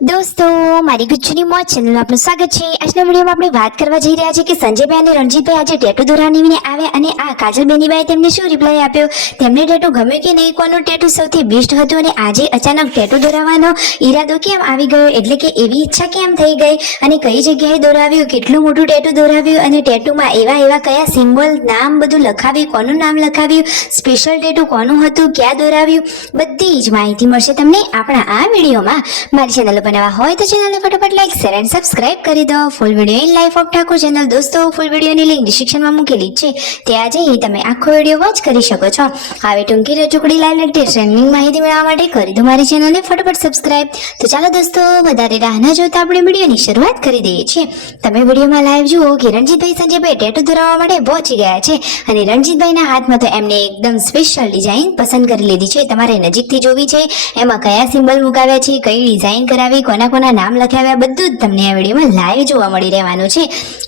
દોસ્તો, મારી ગુજ્જુની મોજ ચેનલમાં આપનું સ્વાગત છે। આજના વિડીયોમાં આપણે વાત કરવા જઈ રહ્યા છીએ કે સંજયભાઈ અને રણજીતભાઈ આજે ટેટુ દોરાવીને આવ્યા અને આ કાજલબેનીબાઈ તેમને શું રિપ્લાય આપ્યો, તેમને ટેટુ ગમ્યું કે નહીં, કોનું ટેટુ સૌથી બેસ્ટ હતું અને આજે અચાનક ટેટુ દોરાવવાનો ઈરાદો કેમ આવી ગયો, એટલે કે એવી ઈચ્છા કેમ થઈ ગઈ અને કઈ જગ્યાએ દોરાવ્યું, કેટલું મોટું ટેટુ દોરાવ્યું અને ટેટુમાં એવા કયા સિમ્બોલ, નામ બધું લખાવ્યું, કોનું નામ લખાવ્યું, સ્પેશિયલ ટેટુ કોનું હતું, ક્યાં દોરાવ્યું, બધી જ માહિતી મળશે તમને આપણા આ વિડીયોમાં। મારી ચેનલ બનાવવા હોય તો ચેનલને ફટાફટ લાઈક શેર એન્ડ સબસ્ક્રાઇબ કરી દો। Full video in life of Thakor channel દોસ્તો, ફૂલ વિડીયોની લિંક ડિસ્ક્રિપ્શનમાં મૂકેલી છે, ત્યાં જઈ તમે આખો વિડીયો વોચ કરી શકો છો। હવે ટૂંકી રચુકડી લાઈવ લેટેસ્ટ ટ્રેન્ડિંગ માહિતી મેળવવા માટે કરી દો મારી ચેનલને ફટાફટ સબસ્ક્રાઇબ। તો ચાલો દોસ્તો, વધારે રાહ ન જોતા આપણે વિડીયોની શરૂઆત કરી દઈએ છીએ। તમે વિડીયોમાં લાઈવ જુઓ કે રણજીતભાઈ સંજયભાઈ ટેટુ દોરાવવા માટે પહોંચી ગયા છે અને રણજીતભાઈના હાથમાં તો એમને એકદમ સ્પેશિયલ ડિઝાઇન પસંદ કરી લીધી છે। તમારે નજીકથી જોવી છે, એમાં કયા સિમ્બોલ મુકાવ્યા છે, કઈ ડિઝાઇન કરાવી, કોના નામ લખાવ્યા, બધું જ તમને આ વિડીયોમાં લાઈવ જોવા મળી રહેવાનું છે।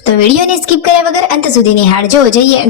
તો વિડીયોને સ્કીપ કર્યા વગર અંત સુધી નિહાળજો।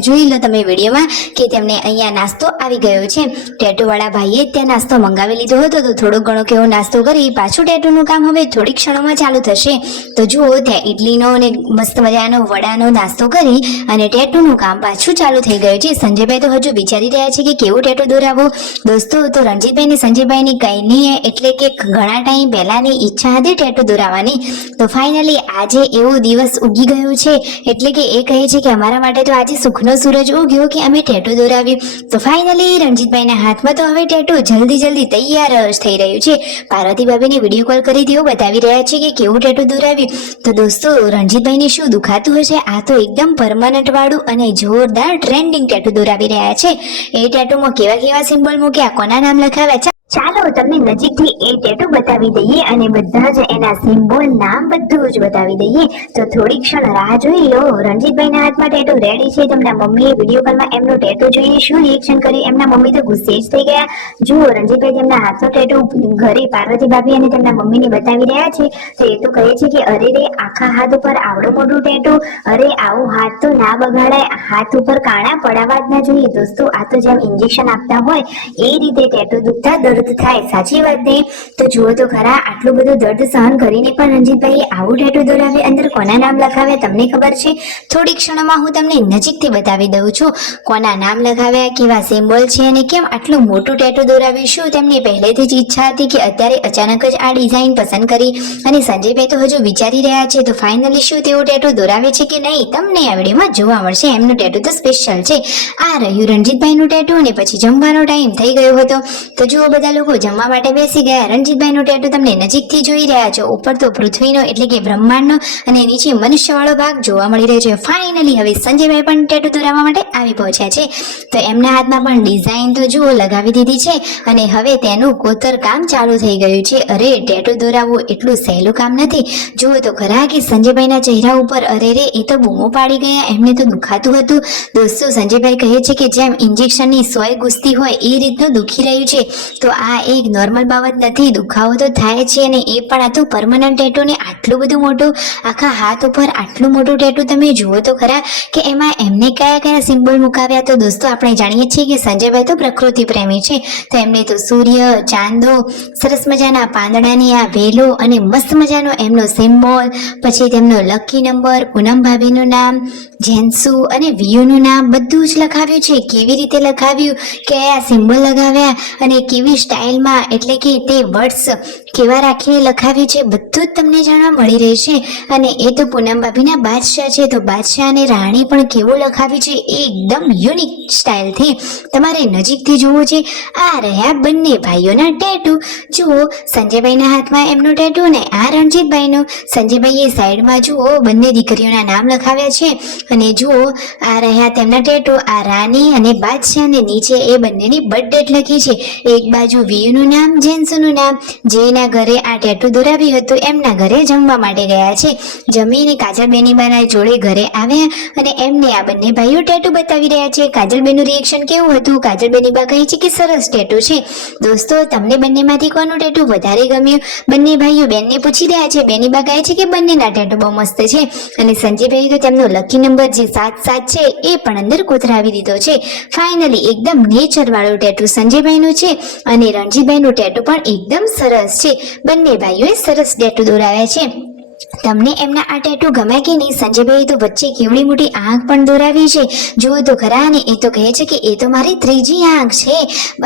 જોઈ લો તમે વિડીયોમાં કે તેમને અહીંયા નાસ્તો આવી ગયો છે। ટેટુવાળા ભાઈએ ત્યાં નાસ્તો મંગાવી લીધો હતો, તો થોડો ઘણો કેવો નાસ્તો કરી પાછું ટેટુનું કામ હવે થોડીક ક્ષણોમાં ચાલુ થશે। તો જુઓ, ત્યાં ઇડલીનો અને મસ્ત મજાનો વડાનો નાસ્તો કરી અને ટેટુનું કામ પાછું ચાલુ થઈ ગયું છે। સંજયભાઈ તો હજુ વિચારી રહ્યા છે કે કેવું ટેટુ દોરાવો। દોસ્તો, તો રણજીતભાઈ ને સંજયભાઈની કઈની એટલે કે ઘણા ટાઈમ પહેલાની ઈચ્છા હતી ટેટુ દોરાવવાની, તો ફાઇનલી આજે એવો દિવસ ઉગી ગયો છે, એટલે કે એ કહે છે કે અમારા માટે તો આજે સુખનો સૂરજ ઉગ્યો કે અમે ટેટુ દોરાવ્યું। તો ફાઇનલી રણજીતભાઈના હાથમાં તો હવે ટેટુ જલ્દી તૈયાર જ થઈ રહ્યું છે। પાર્વતી ભાભીને વિડીયો કોલ કરી તેઓ બતાવી રહ્યા છે કે કેવું ટેટુ દોરાવ્યું। તો દોસ્તો, રણજીતભાઈને શું દુખાતું હશે, આ તો એકદમ પરમાનન્ટ વાળું અને જોરદાર ટ્રેન્ડિંગ ટેટુ દોરાવી રહ્યા છે। એ ટેટુમાં કેવા સિમ્બોલ મૂક્યા, કોના નામ લખાવ્યા, ચાલો તમને નજીકથી એ ટેટુ બતાવી દઈએ અને બધા જ એના સિમ્બોલ, નામ બધું જ બતાવી દઈએ। તો થોડી ક્ષણ રાહ જોઈ લો। રણજીતભાઈના હાથમાં ટેટુ રેડી છે। તેમના મમ્મીએ વિડીયો કોલમાં એમનો ટેટુ જોઈને શું રિએક્શન કર્યું, એમના મમ્મી તો ગુસ્સે જ થઈ ગયા। જુઓ, રણજીતભાઈ તેમના હાથનો ટેટુ ઘરે પાર્વતી ભાભી અને તેમના મમ્મીને બતાવી રહ્યા છે, તો એ તો કહે છે કે અરે રે, આખા હાથ ઉપર આવડું મોટું ટેટુ, અરે આવું હાથ તો ના બગાડાય, હાથ ઉપર કાણા પડાવવા જ ના જોઈએ। દોસ્તો, આ તો જેમ ઇન્જેક્શન આપતા હોય એ રીતે ટેટુ દુખતા દર્દ થાય, સાચી વાત ને? તો જુઓ તો ખરા, આટલું બધું દર્દ સહન કરીને પણ રણજીતભાઈએ આવું ટેટુ દોરાવે, અંદર કોના નામ લખાવ્યા તમને ખબર છે? થોડી ક્ષણોમાં હું તમને નજીકથી બતાવી દઉં છું કોના નામ લખાવ્યા, કેવા સિમ્બોલ છે અને કેમ આટલું મોટું ટેટુ દોરાવ્યું। શું તેમની પહેલેથી જ ઈચ્છા હતી કે અત્યારે અચાનક જ આ ડિઝાઇન પસંદ કરી? અને સંજયભાઈ તો હજુ વિચારી રહ્યા છે, તો ફાઇનલી શું તેઓ ટેટુ દોરાવે છે કે નહીં, તમને આ વિડીયોમાં જોવા મળશે। એમનું ટેટુ તો સ્પેશિયલ છે। આ રહ્યું રણજીતભાઈનું ટેટુ અને પછી જમવાનો ટાઈમ થઈ ગયો હતો, તો જુઓ બધા લોકો જમવા માટે બેસી ગયા। રણજીતભાઈનો ટેટુ તમને નજીકથી જોઈ રહ્યા છો, ઉપર તો પૃથ્વીનો એટલે કે બ્રહ્માંડનો અને નીચે મનુષ્યવાળો ભાગ જોવા મળી રહ્યો છે। ફાઇનલી હવે સંજયભાઈ પણ ટેટુ દોરાવવા માટે આવી પહોંચ્યા છે, તો એમના હાથમાં પણ ડિઝાઇન તો જુઓ લગાવી દીધી છે અને હવે તેનું કોતર કામ ચાલુ થઈ ગયું છે। અરે, ટેટુ દોરાવવું એટલું સહેલું કામ નથી। જુઓ તો ખરા કે સંજયભાઈના ચહેરા ઉપર અરે રે, એ તો બૂમો પાડી ગયા, એમને તો દુખાતું હતું। દોસ્તો, સંજયભાઈ કહે છે કે જેમ ઇન્જેક્શનની સોય ઘૂસતી હોય એ રીતનું દુખી રહ્યું છે। તો આ એક નોર્મલ બાબત નથી, દુખાવો તો થાય છે અને એ પણ આ તો પરમનન્ટ ટેટુ ને આટલું બધું મોટું, આખા હાથ ઉપર આટલું મોટું ટેટુ તમે જુઓ તો ખરા કે એમાં એમને કયા સિમ્બોલ મુકાવ્યા। તો દોસ્તો, આપણે જાણીએ છીએ કે સંજયભાઈ તો પ્રકૃતિ પ્રેમી છે, તો એમને તો સૂર્ય, ચાંદો, સરસ મજાના પાંદડાની આ વેલો અને મસ્ત મજાનો એમનો સિમ્બોલ, પછી તેમનો લકી નંબર, પૂનમ ભાભીનું નામ, જેન્સુ અને વિયુનું નામ બધું જ લખાવ્યું છે। કેવી રીતે લખાવ્યું, કયા સિમ્બોલ લગાવ્યા અને કેવી સ્ટાઇલમાં, એટલે કે તે વર્ડ્સ કેવા રાખીને લખાવ્યું છે, બધું જ તમને જાણવા મળી રહેશે। અને એ તો પૂનમ ભાભીના બાદશાહ છે, તો બાદશાહ અને રાણી પણ કેવું લખાવ્યું છે, એકદમ યુનિક સ્ટાઇલથી તમારે નજીકથી જોવું છે। આ રહ્યા બંને ભાઈઓના ટેટુ। જુઓ, સંજયભાઈના હાથમાં એમનો ટેટુ ને આ રણજીતભાઈનો। સંજયભાઈએ સાઈડમાં જુઓ બંને દીકરીઓના નામ લખાવ્યા છે અને જુઓ આ રહ્યા તેમના ટેટુ, આ રાની અને બાદશાહ, અને નીચે એ બંનેની બર્થ ડેટ લખી છે। એક બાજુ વિયુનું નામ, જેન્સુનું નામ, જેના ઘરે આ ટેટુ દોરાવ્યું હતું એમના ઘરે જમવા માટે ગયા છે। જમીને કાજલબેનીબાના જોડે ઘરે આવ્યા અને એમને આ બંને ભાઈઓ ટેટુ બતાવી રહ્યા છે। કાજલબેનનું રિએક્શન કેવું હતું? કાજલબેનીબા કહે છે કે સરસ ટેટુ છે। દોસ્તો, તમને બંનેમાંથી કોનું ટેટુ વધારે ગમ્યું? બંને ભાઈઓ બેનને પૂછી રહ્યા છે। બેનીબા કહે છે કે બંનેના ટેટુ બહુ મસ્ત છે અને સંજયભાઈ તો તેમનો લકી નંબર જે 7 છે એ પણ અંદર કોતરાવી દીધો છે। ફાઇનલી એકદમ નેચર વાળું ટેટુ સંજયભાઈનું છે અને અને રણજીતભાઈનું ટેટુ પણ એકદમ સરસ છે. બંને ભાઈઓએ સરસ ટેટુ દોરાવ્યા છે. તમને એમના આ ટેટુ ગમ્યા કે નહીં? સંજયભાઈએ તો વચ્ચે કેવડી મોટી આંખ પણ દોરાવી છે. જુઓ તો ખરા, અને એ તો કહે છે કે એ તો મારી ત્રીજી આંખ છે.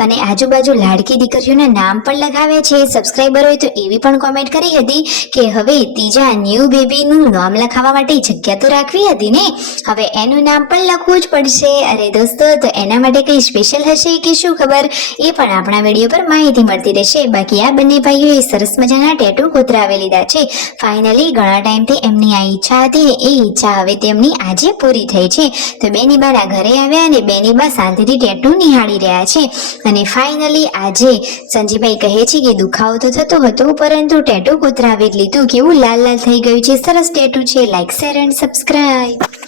અને આજુબાજુ લાડકી દીકરીઓના નામ પણ લખાવ્યા છે. સબસ્ક્રાઈબરોએ તો એવી પણ કોમેન્ટ કરી હતી કે હવે ત્રીજા ન્યૂ બેબીનું નામ લખાવવા માટે જગ્યા તો રાખવી હતી ને, હવે એનું નામ પણ લખવું જ પડશે. અરે દોસ્તો, તો એના માટે કંઈ સ્પેશિયલ હશે કે શું ખબર, એ પણ આપણા વિડીયો પર માહિતી મળતી રહેશે. બાકી આ બંને ભાઈઓએ સરસ મજાના ટેટુ કોતરાવી લીધા છે. ફાઇનલી ઘણા ટાઈમથી એમની આ ઈચ્છા હતી ને એ ઈચ્છા હવે તેમની આજે પૂરી થઈ છે. તો બેની બાના ઘરે આવ્યા અને બેની બા શાંતિથી ટેટુ નિહાળી રહ્યા છે. અને ફાઇનલી આજે સંજયભાઈ કહે છે કે દુખાવો તો થતો હતો, પરંતુ ટેટુ કોતરાવી લીધું. કેવું લાલ લાલ થઈ ગયું છે, સરસ ટેટુ છે. Like, share and subscribe.